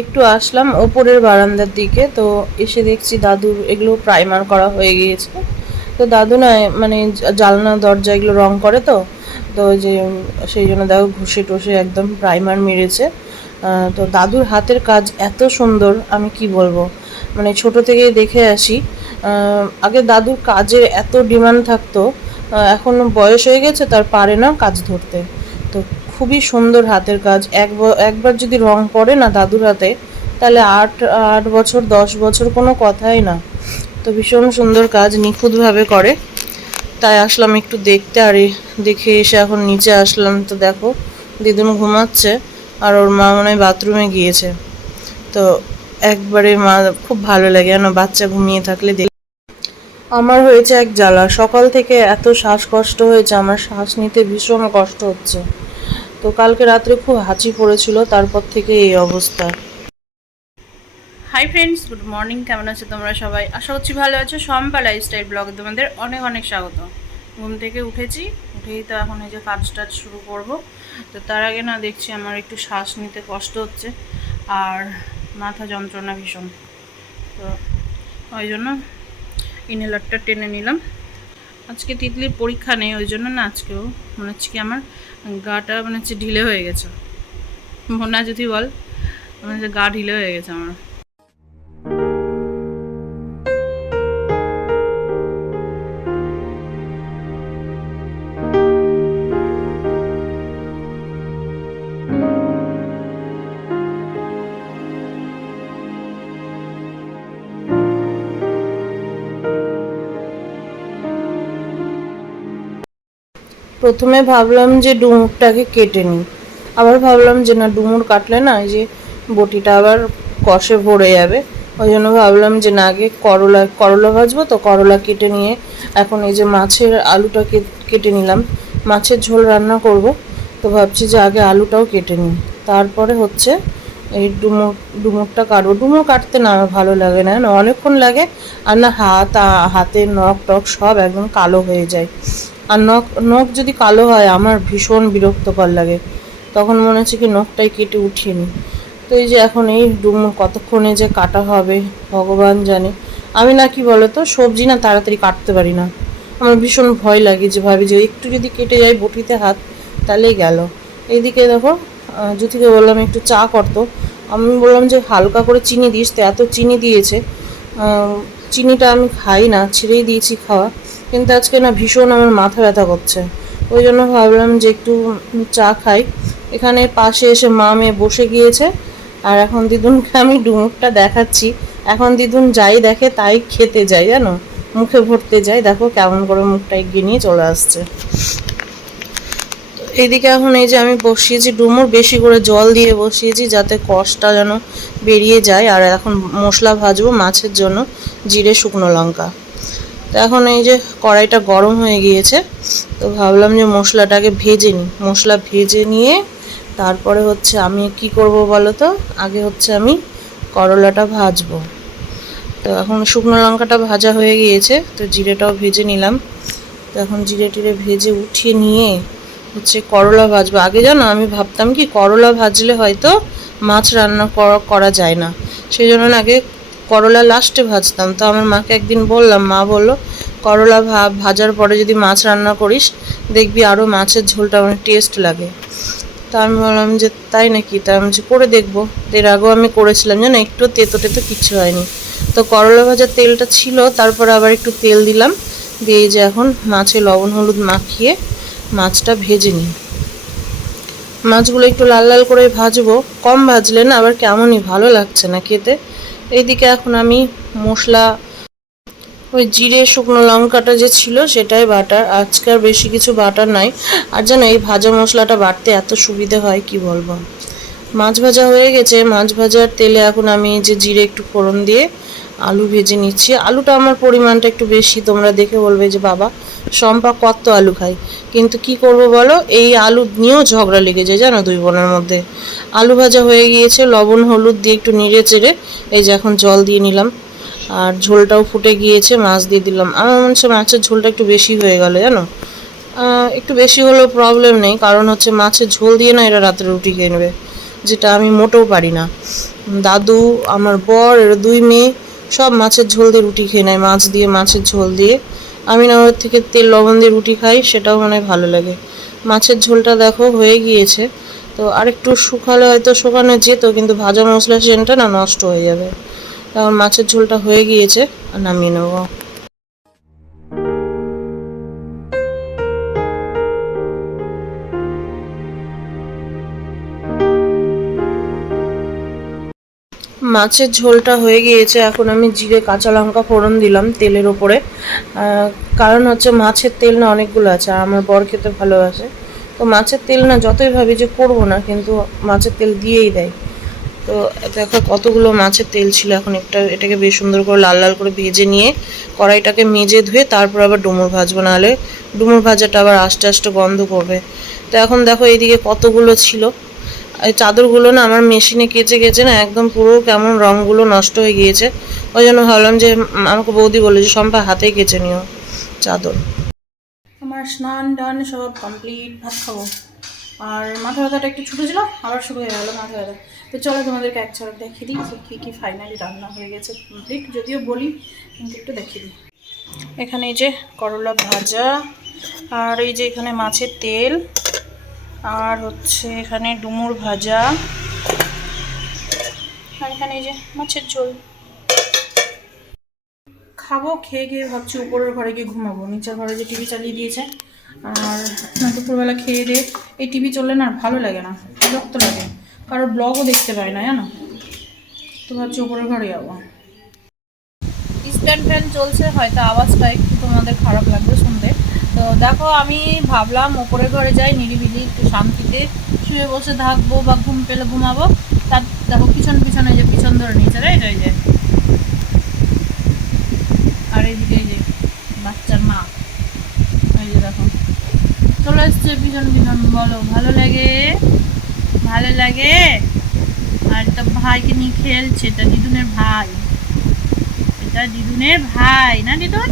একটু আসলাম ওপরের বারান্দার দিকে, তো এসে দেখছি দাদুর এগুলো প্রাইমার করা হয়ে গিয়েছে। তো দাদু না মানে জা- জানলা, দরজা এগুলো রং করে তো তো যে সেই জন্য দেখো ঘষে টষে একদম প্রাইমার মেরেছে। তো দাদুর হাতের কাজ এত সুন্দর, আমি কি বলব? মানে ছোট থেকেই দেখে আসি। আগে দাদুর কাজের এত ডিমান্ড থাকতো এখন বয়স হয়ে গেছে, তার পারে না কাজ ধরতে। তো খুবই সুন্দর হাতের কাজ। এক একবার যদি রং পড়ে না দাদুর হাতে, তাহলে আট আট বছর, দশ বছর কোনো কথাই না। তো ভীষণ সুন্দর কাজ, নিখুঁতভাবে করে। তাই আসলাম একটু দেখতে, আর দেখে এসে এখন নিচে আসলাম। তো দেখো দিদুন ঘুমাচ্ছে, আর ওর মা মনে হয় বাথরুমে গিয়েছে। তো একবারে মা, খুব ভালো লাগে যেন বাচ্চা ঘুমিয়ে থাকলে দেখ। আমার হয়েছে এক জ্বালা। সকাল থেকে এত শ্বাসকষ্ট হয়েছে, আমার শ্বাস নিতে ভীষণ কষ্ট হচ্ছে। তো কালকে রাত্রে খুব হাঁচি পড়েছিল, তারপর থেকে এই অবস্থা। হাই ফ্রেন্ডস গুড মর্নিং কেমন আছো তোমরা সবাই? আশা করছি ভালো আছো। সম্পা লাইফস্টাইল ব্লগে তোমাদের অনেক অনেক স্বাগত। ঘুম থেকে উঠেছি, উঠেই তো এখন এই যে কাজ টাজ শুরু করব। তো তার আগে না দেখছি আমার একটু শ্বাস নিতে কষ্ট হচ্ছে, আর মাথা যন্ত্রণা ভীষণ। তো ওই জন্য ইনহেলারটা টেনে নিলাম। আজকে তিতলির পরীক্ষা নেই, ওই জন্য না আজকেও মনে হচ্ছে কি আমার গাটা মনে হচ্ছে ঢিলে হয়ে গেছে। মনে যদি বল, মনে হচ্ছে গা ঢিলে হয়ে গেছে আমার। প্রথমে ভাবলাম যে ডুমুরটাকে কেটে নিই। আবার ভাবলাম যে না, ডুমুর কাটলে না, এই যে বটিটা আবার কষে ভরে যাবে। ওই জন্য ভাবলাম যে না, আগে করলা করলা ভাজবো তো, করলা কেটে নিয়ে এখন এই যে মাছের আলুটা কেটে নিলাম। মাছের ঝোল রান্না করব, তো ভাবছি যে আগে আলুটাও কেটে নিই। তারপরে হচ্ছে এই ডুমুর, ডুমুরটা কাটবো। ডুমুর কাটতে না আমার ভালো লাগে না অনেকক্ষণ লাগে, আর না হাত, হাতের নখ টক সব একদম কালো হয়ে যায়। আর নখ নখ যদি কালো হয়, আমার ভীষণ বিরক্তকর লাগে। তখন মনে হচ্ছে কি নখটাই কেটে উঠিয়ে নিই তো এই যে এখন এই ডুমুর কতক্ষণে যে কাটা হবে, ভগবান জানে। আমি না কি বলতো, সবজি না তাড়াতাড়ি কাটতে পারি না। আমার ভীষণ ভয় লাগে যে ভাবি যে একটু যদি কেটে যায় বটিতে হাত, তাহলেই গেল। এইদিকে দেখো জ্যোতিকে বললাম একটু চা করতো আমি বললাম যে হালকা করে চিনি দিস, তো এত চিনি দিয়েছে। চিনিটা আমি খাই না, ছেড়েই দিয়েছি খাওয়া। কিন্তু আজকে না ভীষণ আমার মাথা ব্যথা করছে। ওই জন্য ভাবলাম যে একটু চা খাই। এখানে পাশে এসে মা মেয়ে বসে গিয়েছে। আর এখন দিদুনকে আমি ডুমুরটা দেখাচ্ছি। এখন দিদুন যাই দেখে তাই খেতে যায়, জানো? মুখে ভরতে যায়। দেখো কেমন করে মুখটা এগিয়ে নিয়ে চলে আসছে। এইদিকে এখন এই যে আমি বসিয়েছি ডুমুর, বেশি করে জল দিয়ে বসিয়েছি যাতে কষটা যেন বেরিয়ে যায়। আর এখন মশলা ভাজবো মাছের জন্য, জিরে, শুকনো লঙ্কা। তো এখন এই যে কড়াইটা গরম হয়ে গিয়েছে, তো ভাবলাম যে মশলাটাকে ভেজে নিই। মশলা ভেজে নিয়ে তারপরে হচ্ছে আমি কি করব বলো তো আগে হচ্ছে আমি করলাটা ভাজবো। তো এখন শুকনো লঙ্কাটা ভাজা হয়ে গিয়েছে, তো জিরেটাও ভেজে নিলাম। তো এখন জিরে টিরে ভেজে উঠিয়ে নিয়ে হচ্ছে করলা ভাজবো। আগে জানো, আমি ভাবতাম কি করলা ভাজলে হয়তো মাছ রান্না করা- যায় না। সেই জন্য আগে করলা লাস্টে ভাজতাম। তো আমার মাকে একদিন বললাম, মা বলল করলা ভাজার পরে যদি মাছ রান্না করিস, দেখবি আরও মাছের ঝোলটা অনেক টেস্ট লাগে। তা আমি বললাম যে, তাই নাকি? তা আমি যে করে দেখব। এর আগেও আমি করেছিলাম, জানো, একটু তেতো তেতো কিচ্ছু হয়নি। তো করলা ভাজার তেলটা ছিল, তারপরে আবার একটু তেল দিলাম। দিয়ে যে এখন মাছে লবণ, হলুদ মাখিয়ে মাছটা ভেজে নিই। মাছগুলো একটু লাল লাল করে ভাজবো। কম ভাজলে না আবার কেমনই ভালো লাগছে না খেতে। এইদিকে এখন আমি মশলা, ওই জিরে, শুকনো লঙ্কাটা যে ছিল সেটাই বাটার। আজকাল বেশি কিছু বাটার নাই। আর যেন এই ভাজা মশলাটা বাটতে এত সুবিধে হয়, কি বলব? মাছ ভাজা হয়ে গেছে। মাছ ভাজার তেলে এখন আমি যে জিরে একটু ফোড়ন দিয়ে আলু ভেজে নিচ্ছি। আলুটা আমার পরিমাণটা একটু বেশি, তোমরা দেখে বলবে যে বাবা সম্পা কত আলু খাই কিন্তু কি করব বলো, এই আলু নিয়েও ঝগড়া লেগে যায় জানো দুই বোনের মধ্যে। আলু ভাজা হয়ে গিয়েছে, লবণ, হলুদ দিয়ে একটু নেড়ে চেড়ে, এই যে এখন জল দিয়ে নিলাম। আর ঝোলটাও ফুটে গিয়েছে, মাছ দিয়ে দিলাম। আমার মনে হচ্ছে মাছের ঝোলটা একটু বেশি হয়ে গেল জানো। একটু বেশি হলেও প্রবলেম নেই, কারণ হচ্ছে মাছের ঝোল দিয়ে না এরা রাত্রে রুটি খেয়ে নেবে যেটা আমি মোটেও পারি না। দাদু, আমার বর, এর দুই মেয়ে সব মাছের ঝোল দিয়ে রুটি খেয়ে নেয়, মাছ দিয়ে, মাছের ঝোল দিয়ে। আমি না ওর থেকে তেল, লবণ দিয়ে রুটি খাই, সেটাও মানে ভালো লাগে। মাছের ঝোলটা দেখো, হয়ে গিয়েছে। তো আর একটু শুকালে হয়তো শুকানো যেত, কিন্তু ভাজা মশলা সেনটা না নষ্ট হয়ে যাবে। তখন মাছের ঝোলটা হয়ে গিয়েছে, আর নামিয়ে নেব। মাছের ঝোলটা হয়ে গিয়েছে, এখন আমি জিরে কাঁচা লঙ্কা ফোড়ন দিলাম তেলের ওপরে। কারণ হচ্ছে মাছের তেল না অনেকগুলো আছে, আর আমার বর খেতে ভালোবাসে। তো মাছের তেল না যতই ভাবি যে করব না, কিন্তু মাছের তেল দিয়েই দেয়। তো দেখো কতগুলো মাছের তেল ছিল, এখন একটা এটাকে বেশ সুন্দর করে লাল লাল করে ভেজে নিয়ে কড়াইটাকে মেজে ধুয়ে তারপর আবার ডুমুর ভাজবো, নাহলে ডুমুর ভাজাটা আবার আস্তে আস্তে গন্ধ করবে। তো এখন দেখো এইদিকে কতগুলো ছিল। এই চাদরগুলো না আমার মেশিনে কেচে কেচে না একদম পুরো কেমন রঙগুলো নষ্ট হয়ে গিয়েছে। ওই জন্য ভাবলাম যে আমাকে বৌদি বলে যে সম্পা হাতেই কেচে নিও চাদর। আমার স্নান টান সব কমপ্লিট ভাত খাব। আর মাথা ব্যথাটা একটু ছুটো ছিল, আবার শুরু হয়ে গেলো মাথা ব্যথা। তো চলো তোমাদেরকে এক ঝলক দেখিয়ে দিই যে কী কী ফাইনালি রান্না হয়ে গেছে কমপ্লিট যদিও বলি, কিন্তু একটু দেখিয়ে দিই। এখানে এই যে করলা ভাজা, আর এই যে এখানে মাছের তেল আর হচ্ছে এখানে ডুমুর ভাজা। আর এখানে এই যে মাছের ঝোল। খাব, খেয়ে গিয়ে ভাবছি উপরের ঘরে গিয়ে ঘুমাবো। নিচের ঘরে যে টিভি চালিয়ে দিয়েছে, আর দুপুরবেলা খেয়ে দিয়ে এই টিভি চললে না ভালো লাগে না, বিরক্ত লাগে। কারোর ব্লগও দেখতে পাই না, জানো? তো ভাবছি উপরের ঘরে যাব। স্ট্যান্ড ফ্যান চলছে, হয়তো আওয়াজটা একটু তোমাদের খারাপ লাগবে তো দেখো, আমি ভাবলাম ওপরের ঘরে যাই, নিরিবিলি একটু শান্তিতে শুয়ে বসে থাকব বা ঘুম পেলে ঘুমাবো। তার দেখো, পিছন পিছনে যে, পিছন ধরে নিয়েছে রাইট ওই যে। আর এইদিকে এই যে, বাচ্চার মা। এই যে দেখো। চলে এসছে পিছন পিছন, বলো, ভালো লাগে? ভালো লাগে? আর একটা ভাইকে নিয়ে খেলছে, এটা দিদুনের ভাই। এটা দিদুনের ভাই, না দিদুন?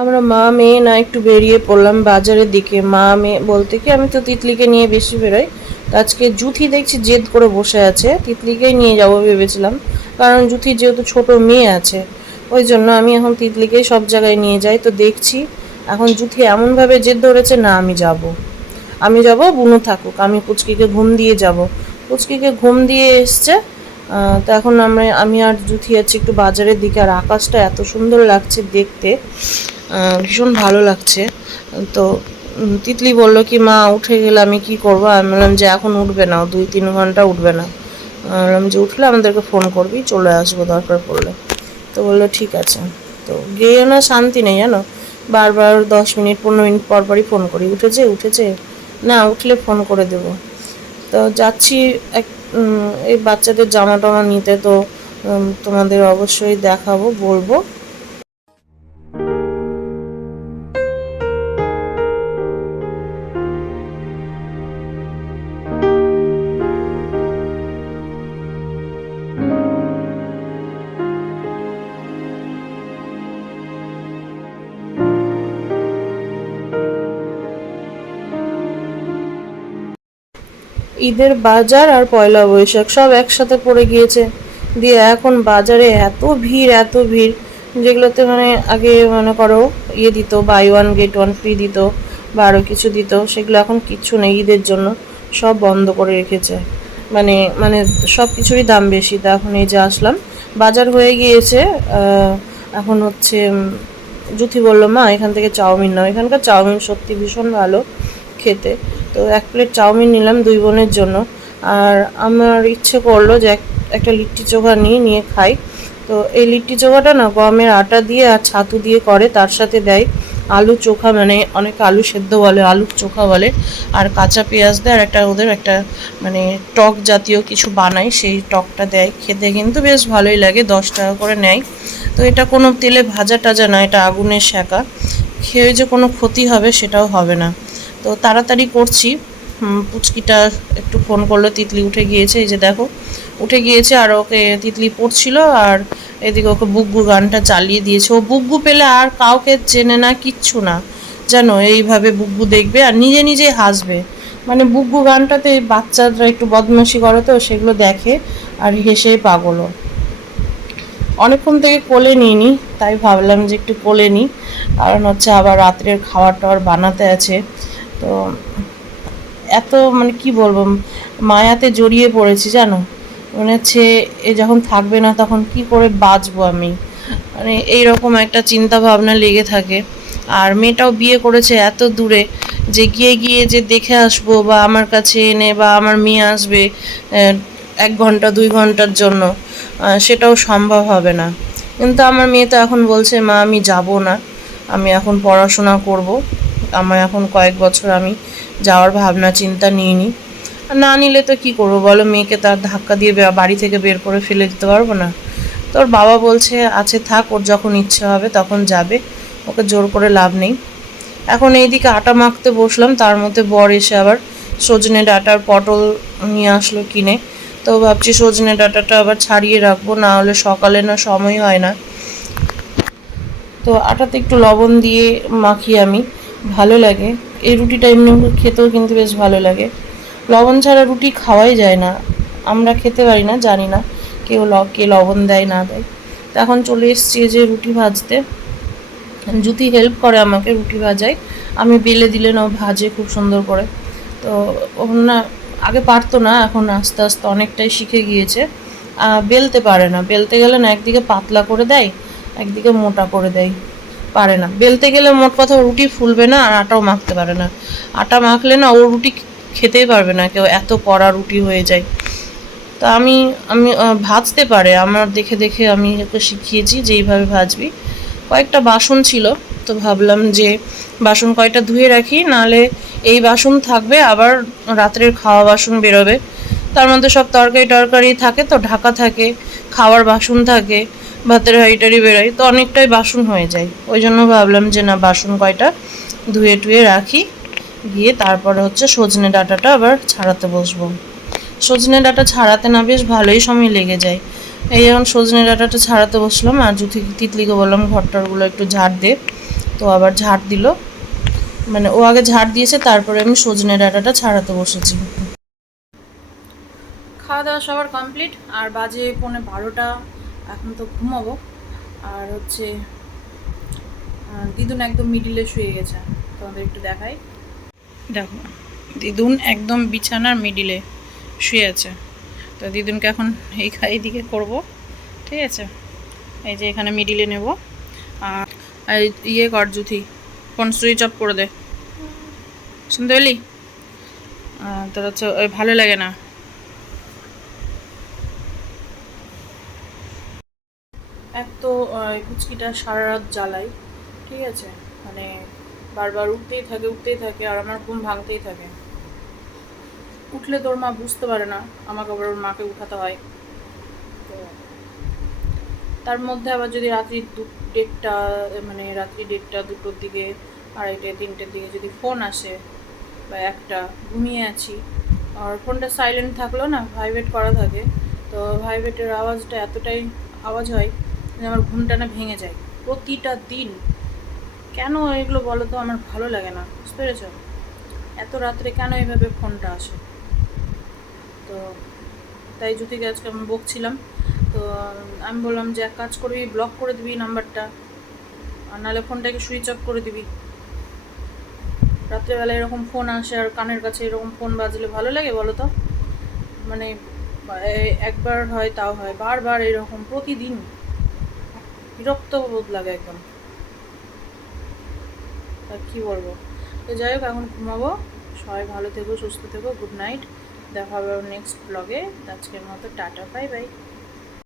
আমরা মা, মেয়ে না একটু বেরিয়ে পড়লাম বাজারের দিকে। মা, মেয়ে বলতে কি, আমি তো তিতলিকে নিয়ে বেশি বেরোই। তো আজকে জুথি দেখছি জেদ করে বসে আছে। তিতলিকেই নিয়ে যাব ভেবেছিলাম, কারণ জুথি যেহেতু ছোট মেয়ে আছে, ওই জন্য আমি এখন তিতলিকেই সব জায়গায় নিয়ে যাই। তো দেখছি, এখন জুথি এমনভাবে জেদ ধরেছে, না, আমি যাব। আমি যাব, বুনু থাকুক, আমি পুচকিকে ঘুম দিয়ে যাব। পুচকিকে ঘুম দিয়ে এসছে তো এখন আমরা আমি আর জুথি আছি একটু বাজারের দিকে, আর আকাশটা এত সুন্দর লাগছে দেখতে। ভীষণ ভালো লাগছে। তো তিতলি বলল কি, মা, উঠে গেলে আমি কি করব? আমি বললাম যে, এখন উঠবে না দুই তিন ঘণ্টা উঠবে না। বললাম যে, উঠলে আমাদেরকে ফোন করবি, চলে আসব দরকার পড়লে। তো বলল, ঠিক আছে। তো গিয়ে না শান্তি নেই, জানো? বারবার দশ মিনিট, পনেরো মিনিট পর পরই ফোন করি। উঠেছে উঠেছে? না, উঠলে ফোন করে দেবো। তো যাচ্ছি এক এই বাচ্চাদের জামা টামা নিতে তো তোমাদের অবশ্যই দেখাবো বলব। ঈদের বাজার আর পয়লা বৈশাখ সব একসাথে পড়ে গিয়েছে। দিয়ে এখন বাজারে এত ভিড় এত ভিড়, যেগুলোতে মানে আগে মনে করো ইয়ে দিত buy one get one free দিত বা আরও কিছু দিত, সেগুলো এখন কিচ্ছু নেই ঈদের জন্য, সব বন্ধ করে রেখেছে। মানে মানে সব কিছুরই দাম বেশি। তা এখন এই যে আসলাম, বাজার হয়ে গিয়েছে এখন হচ্ছে জুথি বলল, মা, এখান থেকে চাউমিন নাও। এখানকার চাউমিন সত্যি ভীষণ ভালো খেতে। তো এক প্লেট চাউমিন নিলাম দুই বোনের জন্য। আর আমার ইচ্ছে করল যে এক- একটা লিট্টি চোখা নিয়ে নিয়ে খাই। তো এই লিট্টি চোখাটা না গমের আটা দিয়ে আর ছাতু দিয়ে করে, তার সাথে দেয় আলু চোখা মানে অনেক আলু সেদ্ধ বলে আলু চোখা বলে। আর কাঁচা পেঁয়াজ দেয় আর একটা ওদের একটা মানে টক জাতীয় কিছু বানায়, সেই টকটা দেয়। খেতে কিন্তু বেশ ভালোই লাগে, দশ টাকা করে নেয়। তো এটা কোনো তেলে ভাজা টাজা না, এটা আগুনের সেকা খেয়ে যে কোনো ক্ষতি হবে সেটাও হবে না। তো তাড়াতাড়ি করছি। পুচকিটা একটু ফোন করল, তিতলি উঠে গিয়েছে, এই যে দেখো। উঠে গিয়েছে আর ওকে তিতলি পড়ছিল আর এদিকে ওকে বুগ্গু গানটা চালিয়ে দিয়েছে। ও বুকবু পেলে আর কাউকে চেনে না, কিচ্ছু না। জানো, এইভাবে বুগ্গু দেখবে আর নিজে নিজে হাসবে। মানে বুগ্গু গানটাতে বাচ্চারা একটু বদমাশি করে তো, সেগুলো দেখে আর হেসে পাগলও। অনেকক্ষণ থেকে কোলে নিইনি, তাই ভাবলাম যে একটু কোলে নিই। কারণ হচ্ছে আবার রাত্রের খাবার টাবার বানাতে আছে। তো এত মানে কি বলব, মায়াতে জড়িয়ে পড়েছি, জানো? মনে হচ্ছে এ যখন থাকবে না তখন কি করে বাঁচবো আমি? মানে এইরকম একটা চিন্তা ভাবনা লেগে থাকে। আর মেয়েটাও বিয়ে করেছে এত দূরে যে গিয়ে গিয়ে যে দেখে আসব বা আমার কাছে এনে বা আমার মেয়ে আসবে এক ঘণ্টা, দুই ঘণ্টার জন্য সেটাও সম্ভব হবে না। কিন্তু আমার মেয়ে তো এখন বলছে, মা, আমি যাব না। আমি এখন পড়াশোনা করব। আমার এখন কয়েক বছর আমি যাওয়ার ভাবনা, চিন্তা নিইনি। আর না নিলে তো কি করব বলো? মেয়েকে তার ধাক্কা দিয়ে বাড়ি থেকে বের করে ফেলে দিতে পারব না। তোর বাবা বলছে, আছে, থাক, ওর যখন ইচ্ছে হবে তখন যাবে। ওকে জোর করে লাভ নেই। এখন এইদিকে আটা মাখতে বসলাম, তার মধ্যে বর এসে আবার সজনে ডাটার পটল নিয়ে আসলো কিনে। তো ভাবছি সজনে ডাটাটা আবার ছাড়িয়ে রাখব, না হলে সকালে না সময় হয় না। তো আটাতে একটু লবণ দিয়ে মাখি আমি। ভালো লাগে। এই রুটিটা এমনি খেতেও কিন্তু বেশ ভালো লাগে। লবণ ছাড়া রুটি খাওয়াই যায় না। আমরা খেতে পারি না, জানি না কেউ ল, কে লবণ দেয়, না দেয়। তো এখন চলে এসছি যে রুটি ভাজতে। জুতি হেল্প করে আমাকে রুটি ভাজায়। আমি বেলে দিলে না ভাজে খুব সুন্দর করে। তো না, আগে পারতো না, এখন আস্তে আস্তে অনেকটাই শিখে গিয়েছে। বেলতে পারে না। বেলতে গেলে না একদিকে পাতলা করে দেয়, একদিকে মোটা করে দেয়। পারে না। বেলতে গেলে মোট কথা রুটি ফুলবে না আর আটাও মাখতে পারে না। আটা মাখলে না ও রুটি খেতেই পারবে না, কেউ এত কড়া রুটি হয়ে যায়। তা আমি আমি ভাজতে পারে। আমার দেখে দেখে আমি ওকে শিখিয়েছি যে এইভাবে ভাজবি। কয়েকটা বাসন ছিল, তো ভাবলাম যে বাসন কয়টা ধুয়ে রাখি নাহলে এই বাসন থাকবে, আবার রাত্রের খাওয়া বাসন বেরোবে। তার মধ্যে সব তরকারি টরকারি থাকে তো, ঢাকা থাকে, খাওয়ার বাসন থাকে। ভাতের হাঁড়িটারি বেরোয়। তো অনেকটাই বাসন হয়ে যায়। ওই জন্য ভাবলাম যে, না, বাসন কয়টা ধুয়ে টুয়ে রাখি। গিয়ে তারপরে হচ্ছে সজনে ডাটাটা আবার ছাড়াতে বসবো। সজনে ডাটা ছাড়াতে না বেশ ভালোই সময় লেগে যায়। এই যেমন সজনে ডাটাটা ছাড়াতে বসলাম, আর জুথি তিতলিকে বললাম ঘরটারগুলো একটু ঝাড় দে, তো আবার ঝাড় দিল। মানে ও আগে ঝাড় দিয়েছে, তারপরে আমি সজনে ডাটাটা ছাড়াতে বসেছি। খাওয়া দাওয়া সবার কমপ্লিট, আর বাজে পৌনে বারোটা। এখন তো ঘুমাবো। আর হচ্ছে দিদুন একদম মিডিলে শুয়ে গেছে। তোমাদের একটু দেখাই। দেখো, দিদুন একদম বিছানার মিডিলে শুয়ে আছে। তো দিদুনকে এখন এই এইদিকে করব, ঠিক আছে? এই যে এখানে মিডিলে নেব। আর ইয়ে কর, জুথি ফোন সুইচ অফ করে দে। শুনতে পেলি? তোর হচ্ছে, ওই ভালো লাগে না এক তো আহ, এই পুচকিটা সারা রাত জ্বালাই, ঠিক আছে? মানে বারবার উঠতেই থাকে উঠতেই থাকে আর আমার ঘুম ভাঙতেই থাকে। উঠলে তোর মা বুঝতে পারে না, আমাকে আবার ওর মাকে উঠাতে হয়। তো তার মধ্যে আবার যদি রাত্রি দু, দেড়টা মানে রাত্রি দেড়টা দুটোর দিকে, আড়াইটে, তিনটের দিকে যদি ফোন আসে বা একটা, ঘুমিয়ে আছি। আর ফোনটা সাইলেন্ট থাকল না ভাইব্রেট করা থাকে। তো ভাইব্রেটের আওয়াজটা এতটাই আওয়াজ হয় আমার ঘুমটা না ভেঙে যায়। প্রতিটা দিন। কেন এগুলো বলো তো? আমার ভালো লাগে না। বুঝতে পেরেছ? এত রাত্রে কেন এইভাবে ফোনটা আসে? তো তাই জ্যোতিকে আজকে আমি বকছিলাম। তো আমি বললাম যে, এক কাজ করবি ব্লক করে দিবি নাম্বারটা। আর নাহলে ফোনটাকে সুইচ অফ করে দিবি। রাত্রেবেলা এরকম ফোন আসে আর কানের কাছে এরকম ফোন বাজলে ভালো লাগে বলো তো? মানে একবার হয়, তাও হয়। বারবার এরকম প্রতিদিন বিরক্ত বোধ লাগে একদম। তা কি বলব? তো যাই হোক, এখন ঘুমাবো। সবাই ভালো থেকো, সুস্থ থেকো গুড নাইট দেখা হবে নেক্সট ব্লগে আজকের মতো টাটা বাই বাই